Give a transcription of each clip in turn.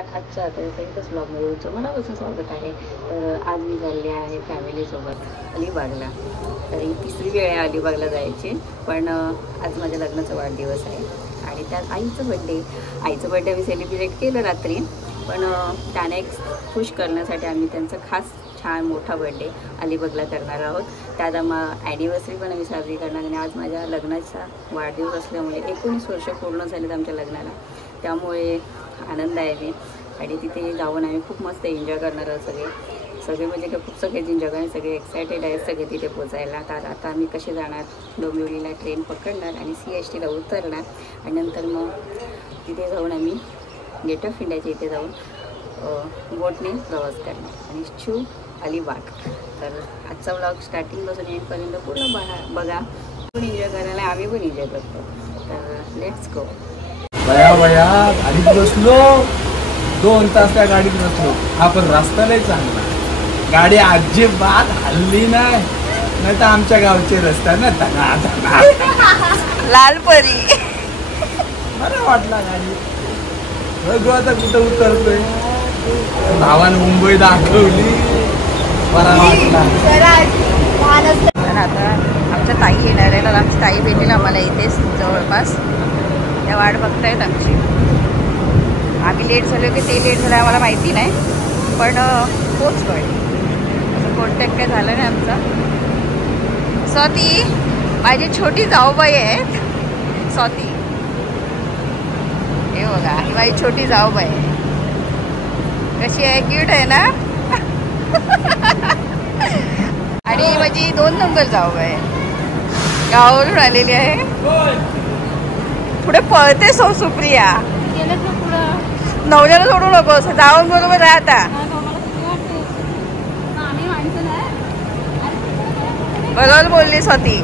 आजच्या संगीताच ब्लॉगमध्ये तुमचं मनापासून स्वागत आहे. तर आज मी चालले आहे फॅमिलीसोबत अलिबागला. तर ही तिसरी वेळ आहे अलिबागला जायची, पण आज माझ्या लग्नाचा वाढदिवस आहे आणि त्यात आईचं बड्डे मी सेलिब्रेट केलं रात्री, पण त्याने एक खुश करण्यासाठी आम्ही त्यांचं खास छान मोठा बड्डे अलिबागला करणार आहोत. त्यात ॲनिव्हर्सरी पण आम्ही साजरी करणार आणि आज माझ्या लग्नाचा वाढदिवस असल्यामुळे 19 वर्ष पूर्ण झालेत आमच्या लग्नाला, त्यामुळे आनंद आहे मी. आणि तिथे जाऊन आम्ही खूप मस्त एन्जॉय करणार आहोत सगळे म्हणजे खूप सगळे जगाने सगळे एक्सायटेड आहेत सगळे तिथे पोचायला. तर आता आम्ही कसे जाणार, डोंबिवलीला ट्रेन पकडणार आणि CSTला उतरणार आणि नंतर मग तिथे जाऊन आम्ही गेट ऑफ इंडियाच्या इथे जाऊन बोटने प्रवास करणार आणि शू अलिबाग. तर आजचा व्लॉग स्टार्टिंगपासून एंडपर्यंत पूर्ण बघा. पण एन्जॉय करायला आम्ही पण एन्जॉय करतो. तर लेट्स गो. बया गाडीत बसलो, 2 तास त्या गाडीत बसलो. आपण रस्ता नाही चांगला, गाडी अजिबात हल्ली नाही तर आमच्या गावचे रस्ता ना लालपरी बरं वाटला गाडी. बघू आता कुठं उतरतोय. भावानं मुंबई दाखवली, बरा वाटला. तर आता आमच्या ताई येणार आहे, तर आमची ताई भेटेल आम्हाला इथेच जवळपास. त्या वाट बघतायत आमची. आम्ही लेट झालो की ते लेट झालं आम्हाला माहिती नाही, पण पोचतोय. असं कॉन्टॅक्ट काय झालं नाही आमचा. स्वाती माझी छोटी जाऊबाई आहेत. स्वाती हे बघा, ही माझी छोटी जाऊबाई आहे. कशी आहे, क्यूट आहे ना. आणि ही माझी 2 नंबर जाऊबाई आहे, गावावरून आलेली आहे. पुढे पळते सुप्रिया. नवऱ्याला सोडू नको, जाऊन बरोबर राहता. बरोबर बोललीस होती.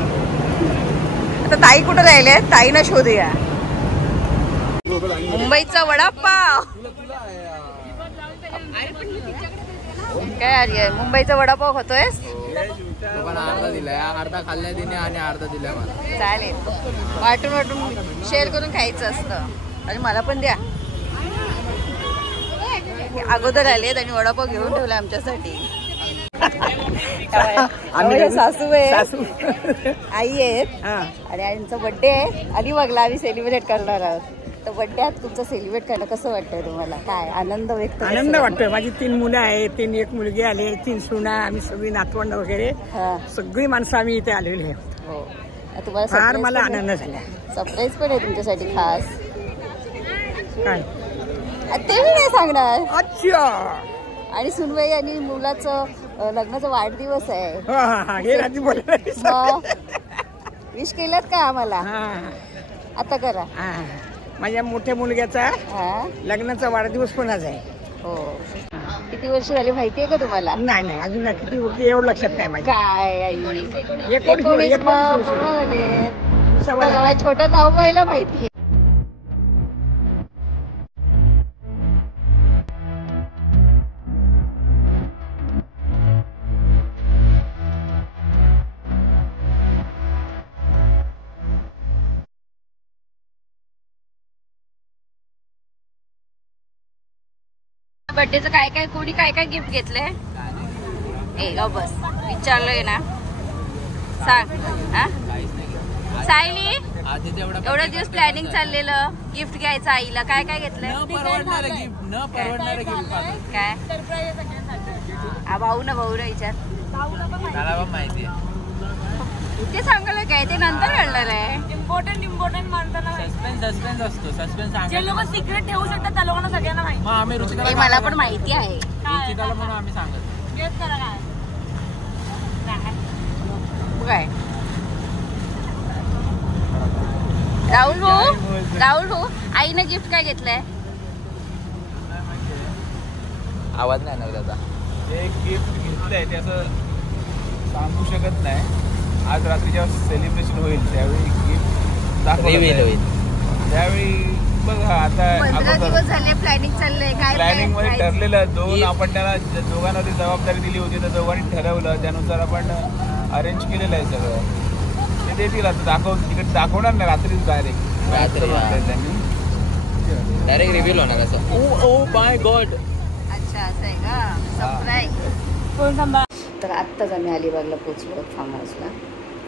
आता ताई कुठं राहिले, ताईना शोधूया. मुंबईचा वडापाव काय आहे, मुंबईचा वडापाव खातोय. अर्धा दिलाय, अर्धा खाल्ल्या तिने आणि अर्धा दिलाय मला. चालेल, वाटून वाटून शेअर करून खायचं असतं. आणि मला पण द्या. अगोदर आलेत आणि वडापाव घेऊन ठेवला आमच्यासाठी. सासू आहे, आई आहेत आणि आईचा बर्थडे आहे. अलिबागला आम्ही सेलिब्रेट करणार आहोत. तर बर्थडे तुमचं सेलिब्रेट करणं कसं वाटतंय तुम्हाला? काय आनंद व्यक्त? आनंद वाटतोय. माझी 3 मुलं आहेत, 1 मुलगी आले, 3 सुना, आम्ही सगळी नातवंड वगैरे सगळी माणसं आम्ही इथे आलेली आहे. हो, तुम्हाला फार मला आनंद झाला. सरप्राईज पण आहे तुमच्यासाठी खास. काय ते मी नाही सांगणार. अच्छा. आणि सुनबाई आणि मुलाचं लग्नाचा वाढदिवस आहे. विश केलं का आम्हाला? आता करा. माझ्या मोठ्या मुलग्याचा लग्नाचा वाढदिवस पण आज आहे. हो. किती वर्ष झाली माहिती आहे का तुम्हाला? नाही अजून किती एवढं लक्षात नाही माझ्या. काय 19 छोटा जाऊबाईला माहिती आहे. बर्थडेचं काय कोणी काय गिफ्ट घेतलंय? बस विचारलंय ना, सांग. सायली, एवढा दिवस प्लॅनिंग चाललेलं गिफ्ट घ्यायचं आईला, काय घेतलंय? काय भाऊ ना विचार. ते सांगायला काय, ते नंतर कळणार आहे. इम्पॉर्टंट मानताना सस्पेन्स असतो. सस्पेन्स जे लोक सिक्रेट ठेवू शकतात त्या लोकांना सगळ्यांना माहिती. मला पण माहिती आहे. आम्ही सांगत काय. राहुल भाऊ आईने गिफ्ट काय घेतलंय? आवाज नाही ना त्याचा. एक गिफ्ट घेतलंय ते असं सांगू शकत नाही. आज रात्री जेव्हा सेलिब्रेशन होईल त्यावेळी गिफ्ट दाखवलं होईल. त्यावेळी बघा आता 15 दिवस झाले प्लॅनिंग चाललंय. काय प्लॅनिंग मध्ये ठरलेलं. आपण त्याला दोघांवरती जबाबदारी दिली होती, तर दोघांनी ठरवलं, त्यानुसार आपण अरेंज केलेलं आहे सगळं. ते देतील आता, तिकडे दाखवणार नाही रात्रीच डायरेक्ट त्यांनी. डायरेक्ट रिव्हील होणार असं. Oh my God. अच्छा असं आहे का? सरप्राईज. तर आत्ताच आम्ही अलिबागला पोचलो फार्म हाऊसला.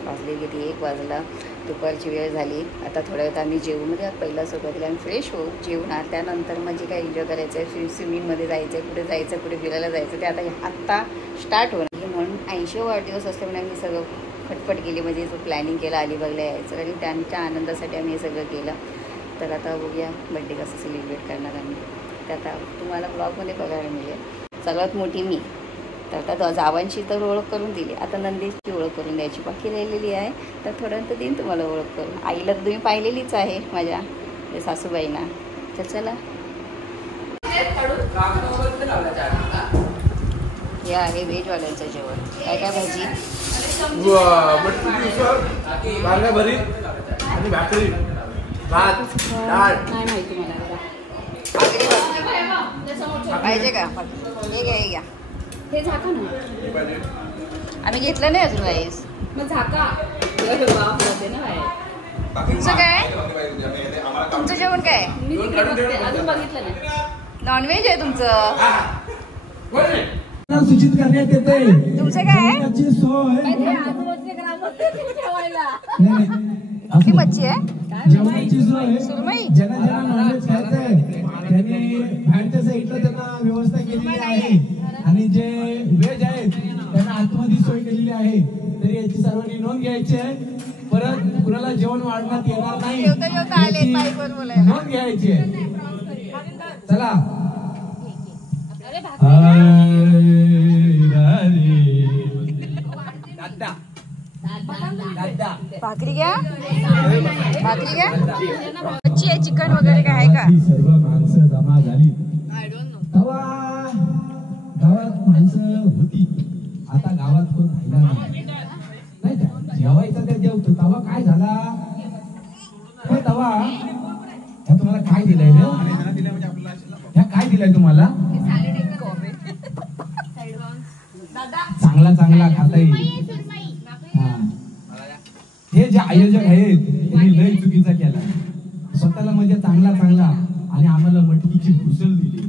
वाजले किती 1 वाजला. दुपारची वेळ झाली. आता थोड्या वेळात आम्ही जेवू. म्हणजे पहिला सुरुवातीला आम्ही फ्रेश होऊ, जेवणार. त्यानंतर मग जे काही एन्जॉय करायचं आहे, स्विमिंगमध्ये जायचं आहे, कुठे जायचं, कुठे फिरायला जायचं, ते आत्ता स्टार्ट होणार. म्हणून 80वा वाढदिवस असल्यामुळे आम्ही सगळं खटपट केली. म्हणजे जो प्लॅनिंग केला अलिबागला यायचं आणि त्यांच्या आनंदासाठी आम्ही हे सगळं केलं. तर आता बघूया बड्डे कसं सेलिब्रेट करणार आम्ही. तर आता तुम्हाला ब्लॉगमध्ये बघायला मिळेल. सर्वात मोठी मी. तर आता जावांची तर ओळख करून दिली. आता नंदेशची ओळख करून द्यायची बाकी राहिलेली आहे. तर थोड्यानंतर देईन तुम्हाला ओळख करून. आईला तर तुम्ही पाहिलेलीच आहे माझ्या सासूबाईंना. तर चला. हे आहे व्हेजवाल्यांचं जेवण. काय काय भाजी, काय माहिती मला. पाहिजे का? हे घ्या, हे घ्या. हे झाका ना. आम्ही घेतलं नाही अजून राईस. मग झाका. तुमचं काय? तुमचं जेवण काय? अजून बघितलं नाही. नॉनव्हेज आहे तुमचं. सूचित करण्यात येते. तुमचं काय? आपली मच्छी आहे. जेवणाची सोय. सुरमई. ज्यांना नॉनव्हेज खायचंय त्यांनी बाहेरच्या साईडला त्यांना व्यवस्था केलेली आहे. आणि जे व्हेज आहेत त्यांना आतमध्ये सोय केलेली आहे. तरी याची सर्वांनी नोंद घ्यायची आहे. परत कुणाला जेवण वाढण्यात येणार नाही नोंद घ्यायची आहे. चला. भाकरी घ्या. भाकरी घ्या. मच्छी आहे, चिकन वगैरे काय आहे का? सर्व माणसं जमा झाली. तेव्हा गावात माणसं होती. आता गावात कोण राहिला नाही. जेवायचं तर जेवतो. तेव्हा काय झाला? तेव्हा तुम्हाला काय दिलंय रे? ह्या काय दिलंय तुम्हाला? चांगला चांगला खाता येईल. हे जे आयोजक आहेत त्यांनी लय चुकीचा केला. स्वतःला म्हणजे चांगला चांगला आणि आम्हाला मटकीची घुसल दिली.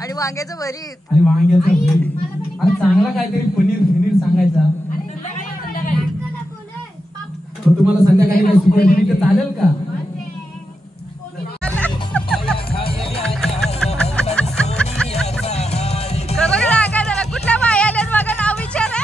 आणि वांग्याचं भरीत. आणि वांग्याचं भरीत. आणि चांगला काहीतरी पनीर सांगायचा. पण तुम्हाला संध्याकाळी काय सुकट दिली तर चालेल का? कुठल्या बाई आल्यात बघा, नाव विचारा.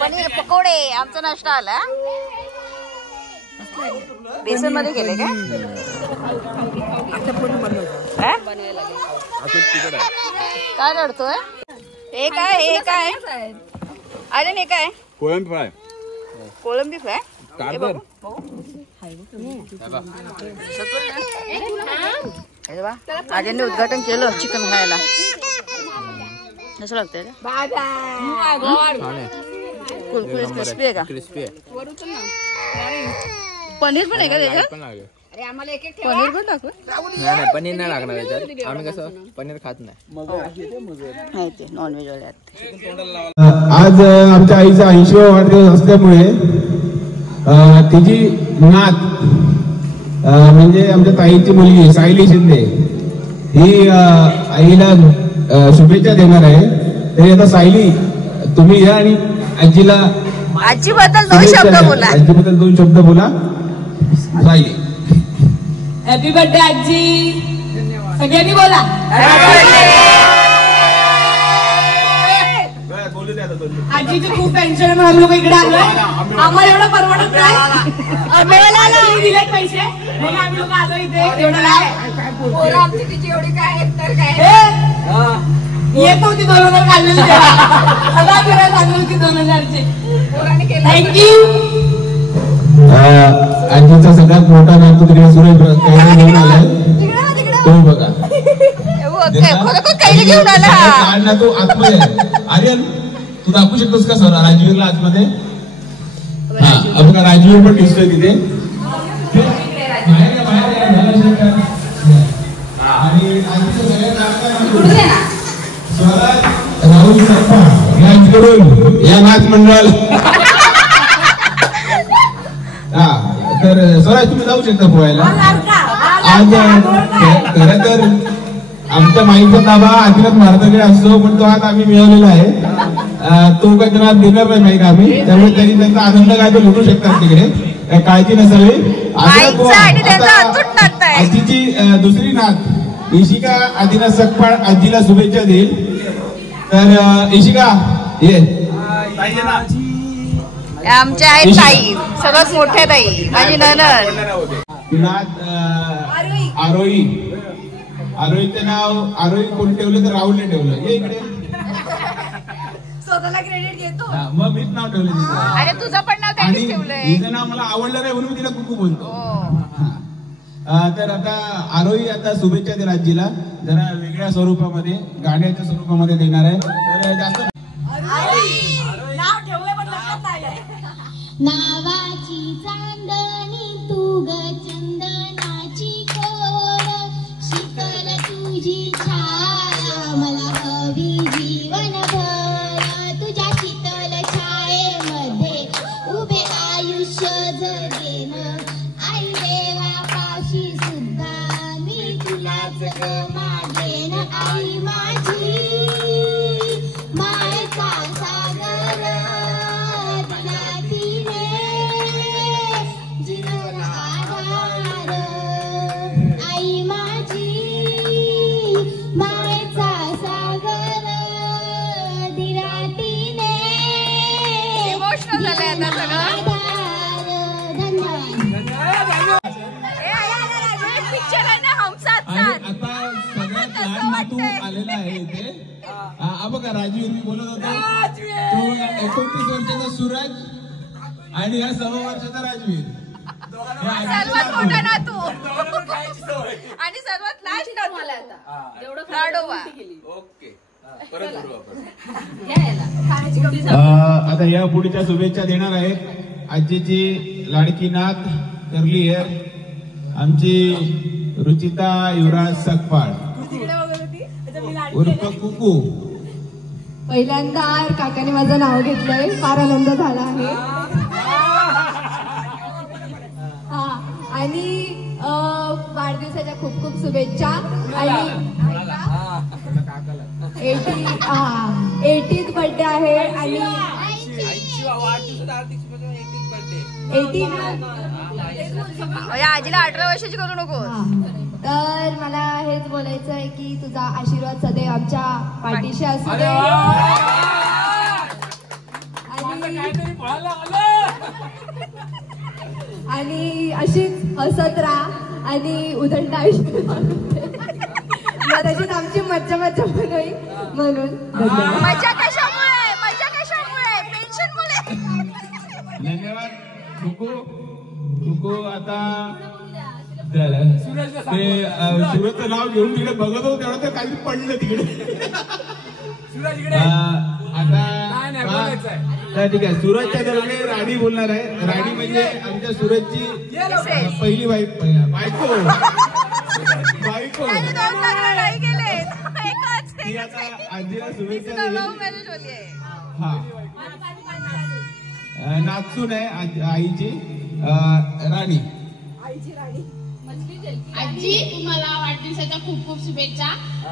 पनीर पकोडे आमचा नाश्ता आला. बेसन मध्ये गेले काय? काय करतोय? हे काय? हे काय? अरे हे काय? कोळंबी फ्राय. कोळंबी फ्राय. आर्यनने उद्घाटन केलं चिकन खायला. कसं लागतंय? कुरकुरीत क्रिस्पी आहे का? क्रिस्पी आहे. पनीर पण आहे का त्याच्यात? पनीर पण टाकू? नाही पनीर नाही लागणार त्याच्यात. आम्ही कसं पनीर खात नाही. नॉनव्हेज वाले. आज आमच्या आईचा 80वा वाढदिवस असल्यामुळे तिची नात म्हणजे आमच्या ताईची मुलगी सायली शिंदे ही आईला शुभेच्छा देणार आहे. तरी आता सायली तुम्ही या आणि आजीला आजीबद्दल 2 शब्द बोला. आजीबद्दल 2 शब्द बोला. सायली. हॅपी बर्थडे आजी. सगळ्यांनी बोला. आजीचं खूप टेन्शन म्हणून आम्ही लोक इकडे आलोय. आम्हाला एवढं परवडत नाही. दिलेत पैसे म्हणून आम्ही लोक आलो इथे. एवढं काय पोरं आमची तिची एवढी काय आहेत तर काय येत होती 2000 काढलेली सगळा फिरायला चालू होती 2000ची. थँक्यू. आजीचा सगळ्यात मोठा नातू तिकडे सुरेश घेऊन आलाय तो बघा. घेऊन आला तू आतमध्ये आर्यन तू दाखवू शकतोस का सर राजवीरला आतमध्ये. हा बघा राजवीर पण दिसतोय तिथे. आणि आजीचं सगळ्यात राहुल सरपा यांच्याकडून या नाच मंडळाला. हा तर स्वराज तुम्ही जाऊ शकता पोहायला. आज खरं तर आमच्या माईचा ताबा आदिनाथ महाराजांकडे असतो पण तो आज आम्ही मिळवलेला आहे. तो काही त्यांना देणार नाही माईक आम्ही त्यामुळे त्यांनी त्यांचा आनंद काय तो लुटू शकतात तिकडे. काही काळजी नसावी. आजीची दुसरी नात इशिका आदिनाथ सकपाळ आजीला शुभेच्छा देईल. तर इशिका ये. आमच्या आहेत ताई सर्वात मोठ्या ताई माझी ननद. नात आरोही. आरोहीचं नाव आरोही कोण ठेवलं तर राहुलने ठेवलं. ये इकडे. स्वतःला क्रेडिट घेतो. मग मीच नाव ठेवलं तिचं. अरे तुझं पण नाव त्यांनीच ठेवलंय. हिचं नाव मला आवडलं नाही म्हणून मी तिला कुकू बोलतो. तर आता आरोही आता शुभेच्छा दे आजीला जरा वेगळ्या स्वरूपामध्ये गाण्याच्या स्वरूपामध्ये देणार आहे. तर जास्त नावाची चांदणी तू ग चंदनाची कोर शीतल तुझी छाया मला हवी जीवनभर तुझ्या शीतल छायेमध्ये उभे आयुष्य जगेन आई देवा पाशी सुद्धा मी तुलाच मागेन आई माझी मायचा सागर आई माझी मायचा सागर दिराटीने इमोशनल झालंय आता सगळं. पिक्चर आहे ना हम साथ साथ. आता सगळ्यात लहान नातू आलेला आहे इथे. बघा राजवीर मी बोलत होतो तो 29 वर्षाचा सूरज आणि हा 6 वर्षाचा राजवीर. सर्वात मोठा नातू आणि सर्वात लास्ट नातू लाडोबा. आता या पुढच्या शुभेच्छा देणार आहेत आजीची लाडकी नात करली आहे आमची रुचिता युवराज सकपाळ उर्फ कुकू. पहिल्यांदा काकाने माझं नाव घेतलंय फार आनंद झाला आहे. आणि वाढदिवसाच्या खूप खूप शुभेच्छा. आणि 80th बर्थडे आहे आणि 18 आजीला 18 वर्षाची करू नको. तर मला हेच बोलायचं आहे की तुझा आशीर्वाद सदैव आमच्या पाठीशी असू दे आणि अशीच हसत राहा आणि उदंड आयुष्य त्याच्यात आमची मज्जा मज्जा पण होईल म्हणून. मजा कशामुळे पेन्शनमुळे. धन्यवाद कुकू. कुकू आता ते सुरतचं नाव घेऊन तिकडे बघत होतो तेवढं तर काही पडलं तिकडे. आता ठीक आहे सूरजच्या दरम्यान राणी बोलणार आहे. राणी म्हणजे आमच्या सूरजची पहिली बायको. ती आता आजीला शुभेच्छा देईल. हा नाचून आहे आईची राणी. आजी तुम्हाला वाढदिवसाच्या खूप खूप शुभेच्छा.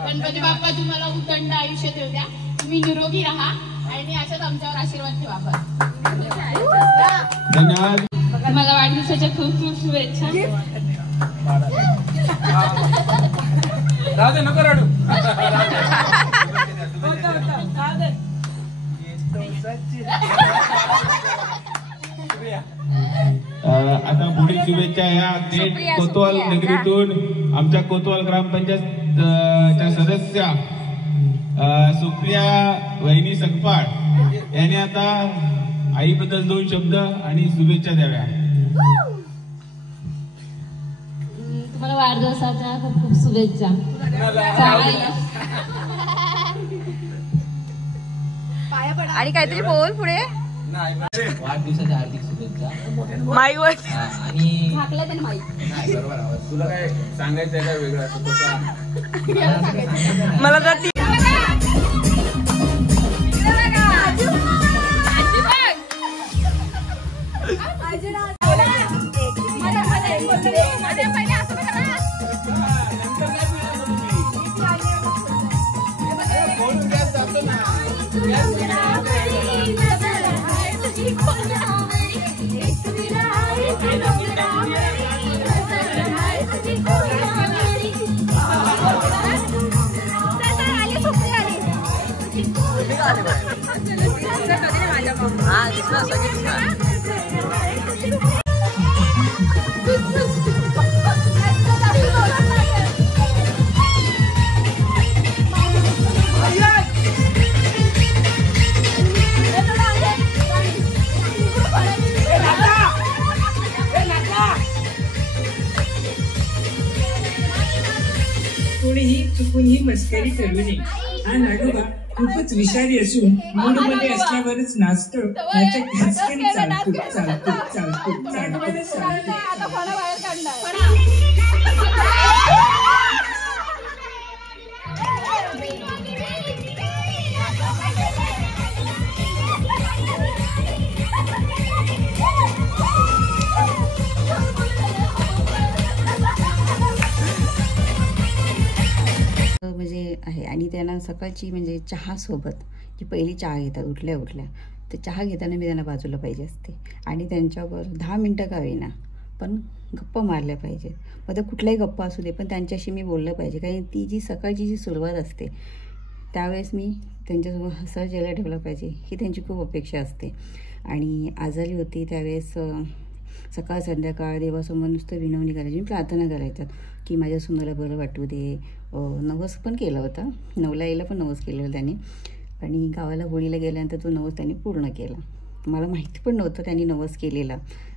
गणपती बाप्पा तुम्हाला उदंड आयुष्य देऊ द्या. तुम्ही निरोगी राहा आणि अशाच आमच्यावर आशीर्वाद ठेवा. धन्यवाद. तुम्हाला वाढदिवसाच्या खूप खूप शुभेच्छा. नको रडू. आता पुढील शुभेच्छा या थेट कोतवाल नगरीतून आमच्या कोतवाल ग्रामपंचायतच्या सदस्या सुप्रिया वहिनी सकपाळ यांनी आता आईबद्दल 2 शब्द आणि शुभेच्छा द्याव्या. तुम्हाला वाढदिवसाच्या खूप खूप शुभेच्छा. आणि काहीतरी बोल पुढे. वाढदिवसाच्या हार्दिक शुभेच्छा. माईवर आणि तुला काय सांगायचं आहे का वेगळं मला तर कोणीही चुकून ही मस्करी करू नये. हा नागोबा खूपच विषारी असून मूडमध्ये असल्यावरच नाचतो. त्याच्या खचकरी चालतो चालतो चालतो चालतो. म्हणजे आहे. आणि त्यांना सकाळची म्हणजे चहा सोबत की पहिली चहा घेतात उठल्या उठल्या, तर चहा घेताना मी त्यांना बाजूला पाहिजे असते आणि त्यांच्यावर 10 मिनटं का होईना पण गप्पा मारल्या पाहिजेत. मग कुठलाही गप्पा असू दे पण त्यांच्याशी मी बोललं पाहिजे. कारण ती जी सकाळची जी सुरुवात असते त्यावेळेस मी त्यांच्यासोबत हसत चेहरा ठेवला पाहिजे ही त्यांची खूप अपेक्षा असते. आणि आजारी होती त्यावेळेस सकाळ संध्याकाळ देवासमोर नुसतं विनवणी करायची, मी प्रार्थना करायच्यात की माझ्या सुनाला बरं वाटू दे. नवस पण केला होता, 9ला यायला पण नवस केलेलं त्यांनी. आणि गावाला होळीला गेल्यानंतर तो नवस त्यांनी पूर्ण केला. मला माहिती पण नव्हतं त्यांनी नवस केलेला.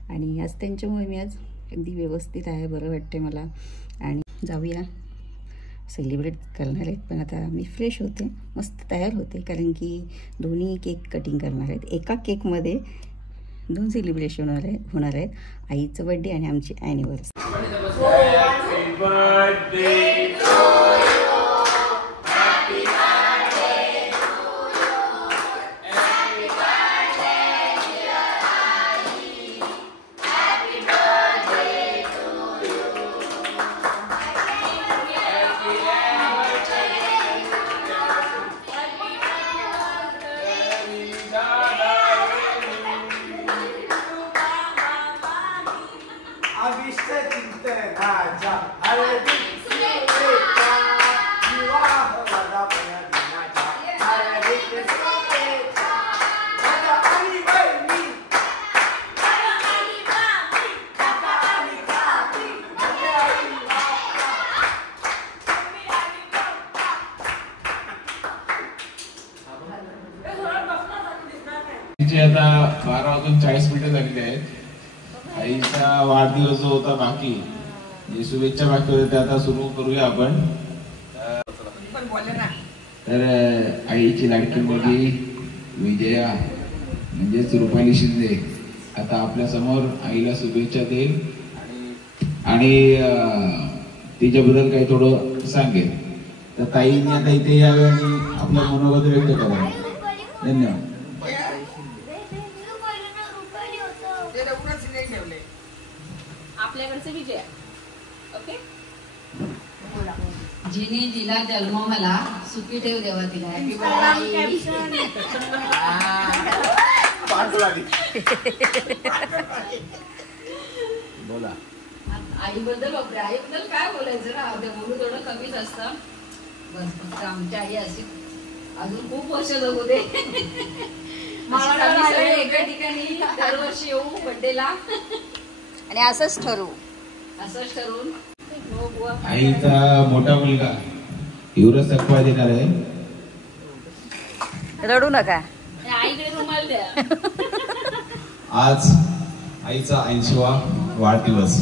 आणि आज त्यांच्यामुळे मी आज अगदी व्यवस्थित आहे, बरं वाटते मला. आणि जाऊया सेलिब्रेट करणार आहेत. पण आता मी फ्रेश होते, मस्त तयार होते, कारण की दोन्ही केक कटिंग करणार आहेत. एका केकमध्ये 2 सेलिब्रेशन होणार आहेत, आईचं बर्थडे आणि आमची ॲनिव्हर्सरी. आता 12:40 झालेले आहेत. आईचा वाढदिवस जो होता बाकी जे शुभेच्छा बाकी होते ते आता सुरू करूया आपण. तर आईची लाडकी मुलगी विजया म्हणजेच रुपाली शिंदे आता आपल्या समोर आईला शुभेच्छा देईल आणि तिच्याबद्दल काही थोडं सांगेल. तर ताईने आता इथे यावे आणि आपलं मनोगत व्यक्त करावं. धन्यवाद. आपल्याकडचे विजय. ओके. जिने दिला जन्म मला सुखी ठेव देवा तिला. Happy birthday. बोला. आईबद्दल बापरे, आईबद्दल काय बोलायचं ना, ते बोलू थोडं कमीच असतं. बस फक्त आमची आई अशी अजून खूप वर्ष जगू दे. एका ठिकाणी दरवर्षी येऊ बर्थडेला आणि असंच ठरवू. असंच ठरवून आईचा मोठा मुलगा युवराज सकवा देणार आहे. रडू नका. आईकडे रुमाल द्या. आज आईचा 80वा वाढदिवस.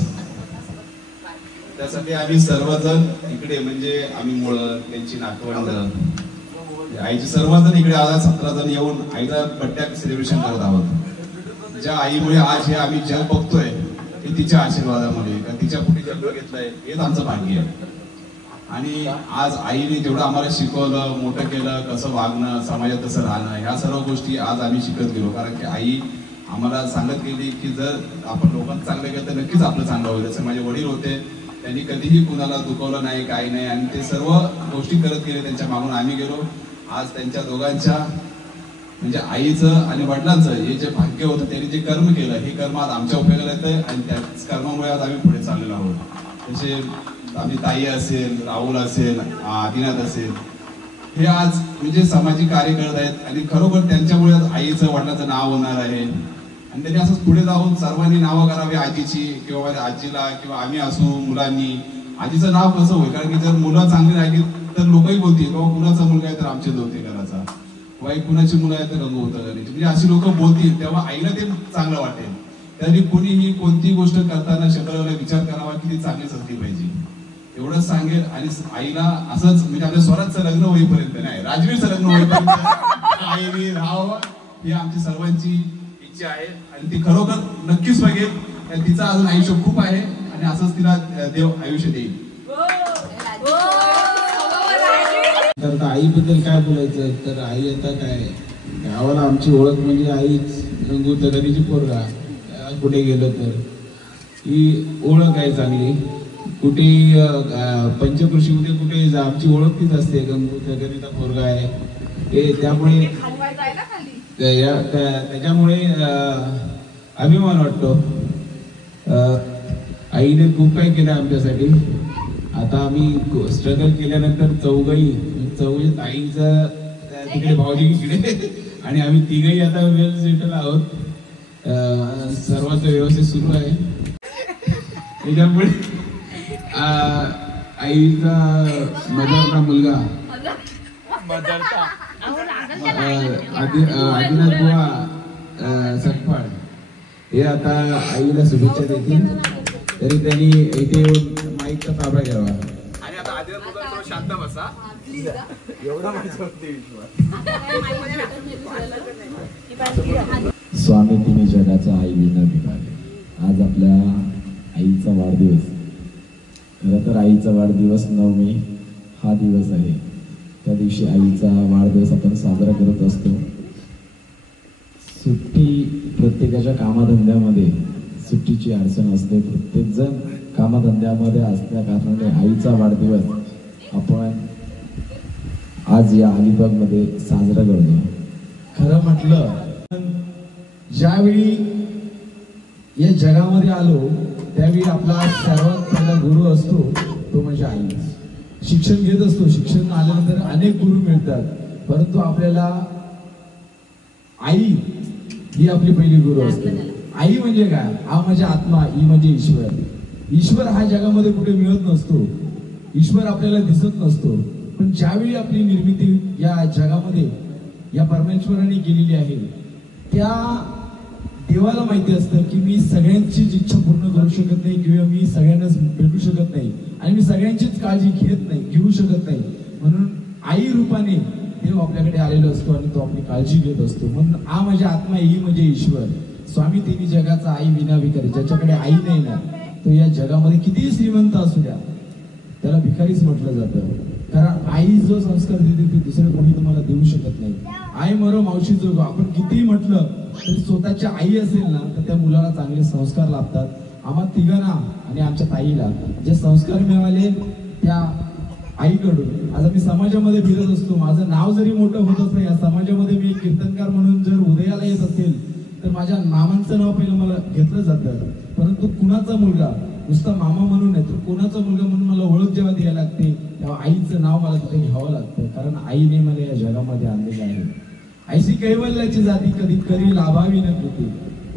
त्यासाठी आम्ही सर्वजण इकडे म्हणजे आम्ही मुलं त्यांची नातवंड आईचे सर्वजण इकडे आज 17 जण येऊन आईचा बर्थडे सेलिब्रेशन करत आहोत. ज्या आईमुळे आज हे आम्ही जग बघतोय ते तिच्या आशीर्वादामुळे तिच्या पुढे जन्म घेतलाय हेच आमचं भाग्य आहे. आणि आज आईने जेवढं आम्हाला शिकवलं मोठं केलं कसं वागणं समाजात कसं राहणं ह्या सर्व गोष्टी आज आम्ही शिकत गेलो. कारण की आई आम्हाला सांगत गेली की जर आपण लोकांचं चांगलं केलं तर नक्कीच आपलं चांगलं होईल. जसं माझे वडील होते त्यांनी कधीही कुणाला दुखवलं नाही काही नाही आणि ते सर्व गोष्टी करत गेले त्यांच्या मागून आम्ही गेलो. आज त्यांच्या दोघांच्या म्हणजे आईचं आणि वडिलांचं हे जे भाग्य होतं त्यांनी जे कर्म केलं हे कर्म आज आमच्या उपयोगाला येतं आणि त्याच कर्मामुळे आज आम्ही पुढे चाललेलो आहोत. तसे आमची ताई असेल राहुल असेल आदिनाथ असेल हे आज म्हणजे सामाजिक कार्य करत आहेत आणि खरोखर त्यांच्यामुळे आज आईचं वडिलांचं नाव होणार आहे. आणि त्यांनी असंच पुढे जाऊन सर्वांनी नावं करावी आजीची किंवा माझ्या आजीला किंवा आम्ही असू मुलांनी आजीचं नाव कसं होईल. कारण की जर मुलं चांगली राहिली तर लोकही बोलतील बाबा कुणाचा मुलगा आहे तर आमच्या दोते घराचा वाई कुणाची मुलं आहे तर गंगोवता घराची म्हणजे अशी लोक बोलतील तेव्हा आईला ते चांगलं वाटेल. तरी कोणीही कोणती गोष्ट करताना शंभर विचार करावा की ती चांगलीच असली पाहिजे एवढंच सांगेल. आणि आईला असंच म्हणजे आपल्या स्वराजचं लग्न होईपर्यंत नाही राजवीरचं लग्न होईपर्यंत आईने राहावं ही आमची सर्वांची इच्छा आहे आणि ती खरोखर नक्कीच बघेल. तिचं अजून आयुष्य खूप आहे आणि असंच तिला देव आयुष्य देईल. तर आईबद्दल काय बोलायचं तर आई आता काय गावाला आमची ओळख म्हणजे आईच गंगू तगरीची पोरगा कुठे गेलं तर ही ओळख आहे चांगली. कुठे पंचकृषीमध्ये कुठे आमची ओळख तीच असते गंगू तगरीचा पोरगा आहे हे. त्यामुळे त्याच्यामुळे अभिमान वाटतो. आईने खूप काही केलं आमच्यासाठी. आता आम्ही स्ट्रगल केल्यानंतर चौघही ताईंचं तिकडे भाऊजी इकडे आणि आम्ही तिघही आता वेल सेटल आहोत. सर्वांचं व्यवस्थित सुरू आहे. त्याच्यामुळे आईचा मजाचा मुलगा आदिनाथ बुवा सकपाळ हे आता आईला शुभेच्छा देतील. तरी त्यांनी इथे येऊन माईकचा ताबा घ्यावा. आणि आता आदिनाथ शांत बसा एवढा स्वामी तिने जगाचा आई विना भिकारी. आज आपल्या आईचा वाढदिवस. खरं तर आईचा वाढदिवस 9 मे हा दिवस आहे. त्या दिवशी आईचा वाढदिवस आपण साजरा करत असतो. सुट्टी प्रत्येकाच्या कामाधंद्यामध्ये सुट्टीची अडचण असते. प्रत्येकजण कामधंद्यामध्ये असल्या कारणाने आईचा वाढदिवस आपण आज या अलिबागमध्ये साजरा करतो. खरं म्हटलं ज्यावेळी या जगामध्ये आलो त्यावेळी आपला सर्वात पहिला गुरु असतो तो म्हणजे आई. शिक्षण घेत असतो. शिक्षण आल्यानंतर अनेक गुरु मिळतात परंतु आपल्याला आई ही आपली पहिली गुरु असते. आई म्हणजे काय? आ म्हणजे आत्मा, ई म्हणजे ईश्वर. ईश्वर हा जगामध्ये कुठे मिळत नसतो. ईश्वर आपल्याला दिसत नसतो. पण ज्यावेळी आपली निर्मिती या जगामध्ये या परमेश्वराने केलेली आहे त्या देवाला माहिती असतं की मी सगळ्यांचीच इच्छा पूर्ण करू शकत नाही किंवा मी सगळ्यांनाच भेटू शकत नाही आणि मी सगळ्यांचीच काळजी घेऊ शकत नाही. म्हणून आई रूपाने देव आपल्याकडे आलेलो असतो आणि तो आपली काळजी घेत असतो. म्हणून आ म्हणजे आत्मा, ई म्हणजे ईश्वर. स्वामी तिन्ही जगाचा आई विना भिकारी. ज्याच्याकडे आई नाही ना तो या जगामध्ये कितीही श्रीमंत असू द्या त्याला भिकारीच म्हटलं जातं. कारण आई जो संस्कार देते ते दुसरं कोणी तुम्हाला देऊ शकत नाही. आई मरो मावशी जोगो आपण कितीही म्हटलं तरी स्वतःची आई असेल ना तर त्या मुलाला चांगले संस्कार लाभतात. आम्हा तिघांना आणि आमच्या ताईला जे संस्कार मिळाले त्या आईकडून आज आम्ही समाजामध्ये फिरत असतो. माझं नाव जरी मोठं होत असतं या समाजामध्ये मी एक कीर्तनकार म्हणून जर उदयाला येत असेल तर माझ्या मामांचं नाव पहिलं मला घेतलं जातं. परंतु कुणाचा मुलगा नुसता मामा म्हणून नाही तर कोणाचा मुलगा म्हणून मला ओळख जेव्हा द्यायला लागते तेव्हा आईचं नाव मला तिथे घ्यावं लागतं. कारण आईने मला या जगामध्ये आणलेलं आहे. ऐशी कैवल्याची जाती कधी करी लाभावी न कृती.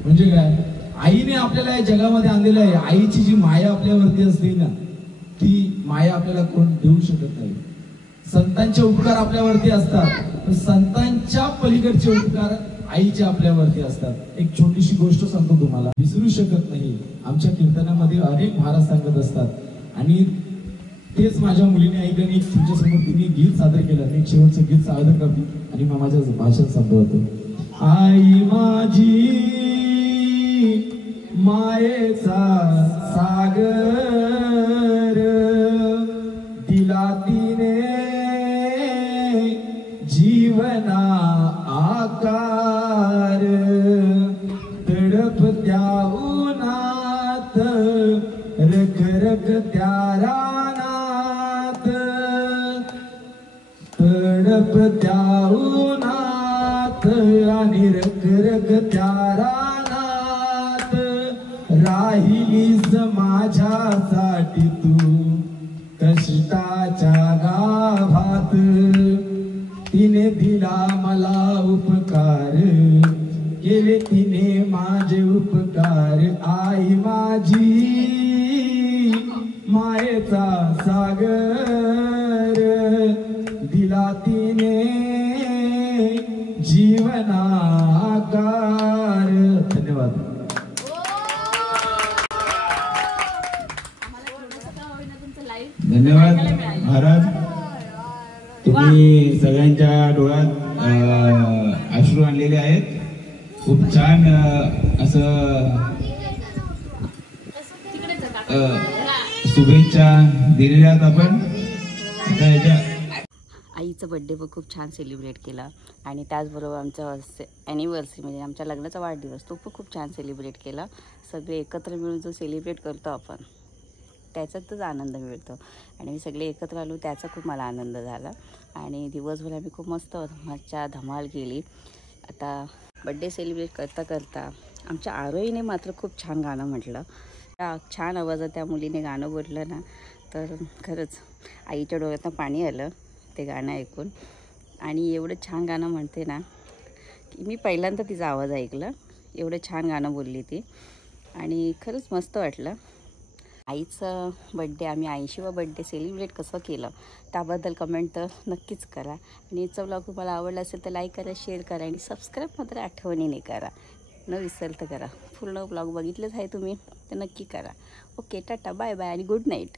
म्हणजे काय, आईने आपल्याला या जगामध्ये आणलेलं आहे. आईची जी माया आपल्यावरती असते ना, ती माया आपल्याला कोण देऊ शकत नाही. संतांचे उपकार आपल्यावरती असतात, संतांच्या पलीकडचे उपकार आईचे आपल्यावरती असतात. एक छोटीशी गोष्ट सांगतो तुम्हाला, विसरू शकत नाही. आमच्या कीर्तनामध्ये अनेक महाराज सांगत असतात आणि तेच माझ्या मुलीने ऐकलं आणि तुमच्यासमोर तिने गीत सादर केलं. मी शेवटचं गीत सादर करतो आणि मग माझं भाषण संपवतो. आई माझी मायेचा सागर, दिला तिने जीवना आकार, तडपत्या उन्हात रखरखत्या रानात, तडपत्या उन्हात आणि रखरखत्या रानात, राहिलीस माझ्यासाठी तू कष्टाच्या गाभात. तिने दिला मला उपकार, केले तिने माझे उपकार. आई माझी मायेचा सागर, दिला तिने जीवना आकार. धन्यवाद. धन्यवाद महाराज. तुम्ही सगळ्यांच्या डोळ्यात अश्रू आणलेले आहेत. खूप छान असं शुभेच्छा दिलेल्या आहेत आपण. आईचा बड्डे पण खूप छान सेलिब्रेट केला आणि त्याचबरोबर आमचा ॲनिव्हर्सरी म्हणजे आमच्या लग्नाचा वाढदिवस तो पण खूप छान सेलिब्रेट केला. सगळे एकत्र मिळून जो सेलिब्रेट करतो आपण त्याच्यातच आनंद मिळतो आणि मी सगळे एकत्र आलो त्याचा खूप मला आनंद झाला. आणि दिवसभर आम्ही खूप मस्त मजा धमाल केली. आता बड्डे सेलिब्रेट करता करता आमच्या आरोहीने मात्र खूप छान गाणं म्हटलं. त्या छान आवाजात त्या मुलीने गाणं बोललं ना, तर खरंच आईच्या डोळ्यातनं पाणी आलं ते गाणं ऐकून. आणि एवढं छान गाणं म्हणते ना की मी पहिल्यांदा तिचा आवाज ऐकला. एवढं छान गाणं बोलली ती आणि खरंच मस्त वाटलं. आईचं बड्डे आम्ही 80वा बड्डे सेलिब्रेट कसं केलं त्याबद्दल कमेंट तर नक्कीच करा. आणि याचा व्लॉग तुम्हाला आवडला असेल तर लाईक करा, शेअर करा आणि सबस्क्राईब मात्र आठवणीने करा. न विसरता करा. पूर्ण व्लॉग बघितलेच आहे तुम्ही तर नक्की करा. ओके, टाटा, बाय बाय आणि गुड नाईट.